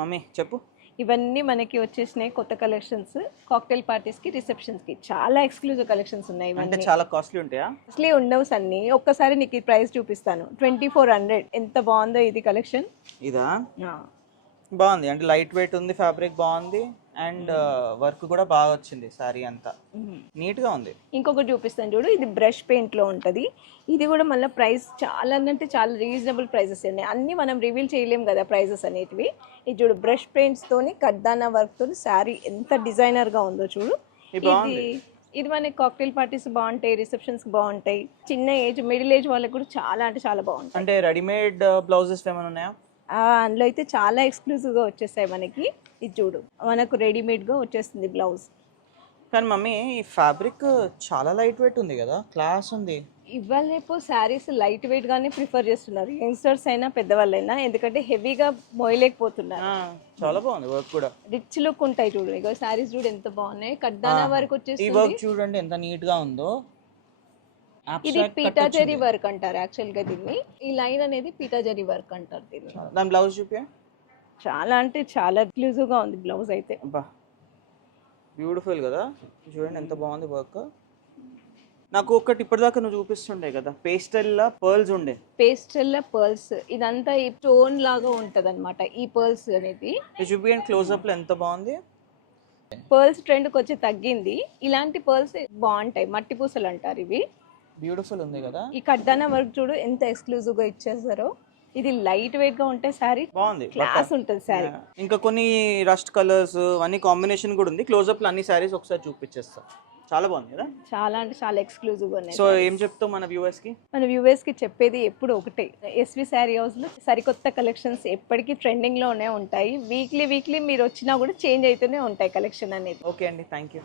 Mummy చెప్పు. ఇవన్నీ మనకి వచ్చేసినాయి కొత్త కలెక్షన్స్. కాక్టైల్ పార్టీస్కి, రిసెప్షన్స్కి చాలా ఎక్స్క్లూజివ్ కలెక్షన్స్ ఉన్నాయి. అంటే ఇవన్నీ చాలా కాస్ట్లీ ఉంటాయా? అసలే ఉండవు సన్ని. ఒక్కసారి నీకు ఈ ప్రైస్ చూపిస్తాను. 2400. ఎంత బాగుందో ఇది కలెక్షన్. ఇదా బాగుంది, అంటే లైట్ వెయిట్ ఉంది, ఫ్యాబ్రిక్ బాగుంది, అండ్ వర్క్ కూడా బాగా వచ్చింది. సారీ అంతా నీట్ గా ఉంది. ఇంకొకటి చూపిస్తాను చూడు, ఇది బ్రష్ పెయింట్ లో ఉంటది. ఇది కూడా మళ్ళీ ప్రైస్ చాలా అంటే చాలా రీజనబుల్ ప్రైసెస్ ఉన్నాయి. అన్ని మనం రివీల్ చేయలేం కదా ప్రైసెస్ అనేటివి. ఇది చూడు, బ్రష్ పెయింట్స్ తోని కడ్దానా వర్క్ తోని శారీ ఎంత డిజైనర్ గా ఉందో చూడు. ఇది మనకి కాక్టైల్ పార్టీస్ బాగుంటాయి, రిసెప్షన్స్ బాగుంటాయి. చిన్న ఏజ్, మిడిల్ ఏజ్ వాళ్ళకి కూడా చాలా అంటే చాలా బాగుంటాయి. అంటే రెడీమేడ్ బ్లౌజెస్ ఏమైనా ఉన్నాయా? అందులో అయితే చాలా ఎక్స్క్లూజివ్గా వచ్చేస్తాయి మనకి. ఇది చూడు, మనకు రెడీమేడ్గా వచ్చేస్తుంది బ్లౌజ్. కానీ మమ్మీ ఈ ఫ్యాబ్రిక్ చాలా లైట్ వెయిట్ ఉంది కదా, క్లాస్ ఉంది. ఇవాళ రేపు శారీస్ లైట్ వెయిట్గానే ప్రిఫర్ చేస్తున్నారు, యంగ్స్టర్స్ అయినా పెద్దవాళ్ళైనా. ఎందుకంటే హెవీగా మోయలేకపోతున్నారు. చాలా బాగుంది వర్క్ కూడా, రిచ్ లుక్ ఉంటాయి చూడు. ఇక శారీస్ చూడు ఎంత బాగున్నాయి. కడ్దానా వర్క్ వచ్చేసి ఈ వర్క్ చూడండి ఎంత నీట్ గా ఉందో. ఇది పీటాజరీ వర్క్ అంటారు యాక్చువల్ గా దీన్ని. ఈ లైన్ అనేది పీటాజరీ వర్క్ అంటారు దీన్ని. దాని బ్లౌజ్ చూపి. చాలా అంటే చాలా ఎక్స్క్లూజివ్ గా ఉంది బ్లౌజ్ అయితే. బ్యూటిఫుల్ కదా, చూడండి ఎంత బాగుంది వర్క్. నాకు ఒకటి ఇప్పటిదాకా నువ్వు చూపిస్తుండే కదా, పేస్టల్ పర్ల్స్ ఉండే. పేస్టల్ పర్ల్స్ ఇదంతా ఈ టోన్ లాగా ఉంటది అనమాట ఈ పర్ల్స్ అనేది. చూపించండి క్లోజ్ అప్ లో ఎంత బాగుంది. పర్ల్స్ ట్రెండ్ వచ్చి తగ్గింది. ఇలాంటి పర్ల్స్ బాగుంటాయి, మట్టి పూసలు అంటారు ఇవి. బ్యూటిఫుల్ ఉంది కదా. ఈ కడ్దానా వర్క్ చూడు ఎంత ఎక్స్క్లూజివ్ గా ఇచ్చేసారో. ఇది లైట్ వెయిట్ గా ఉంటే సారీ బాగుంది, క్లాస్ ఉంటుంది సారీ. ఇంకా కొన్ని రస్ట్ కలర్స్ అన్ని కాంబినేషన్ కూడా ఉంది. క్లోజ్ అప్ లో అన్ని సారీస్ ఒకసారి చూపించేస్తా. చాలా బాగుంది కదా, చాలా అంటే చాలా ఎక్స్క్లూజివ్ గా ఉన్నాయి. సో ఏం చెప్తావు మన వ్యూవర్స్ కి? మన వ్యూవర్స్ కి చెప్పేది ఎప్పుడు ఒకటే, ఎస్వి శారీ హౌస్ లో సరికొత్త కలెక్షన్స్ ఎప్పటికీ ట్రెండింగ్ లోనే ఉంటాయి. వీక్లీ మీరు వచ్చినా కూడా చేంజ్ అవుతూనే ఉంటాయి కలెక్షన్ అనేది. ఓకే అండి, థ్యాంక్ యూ.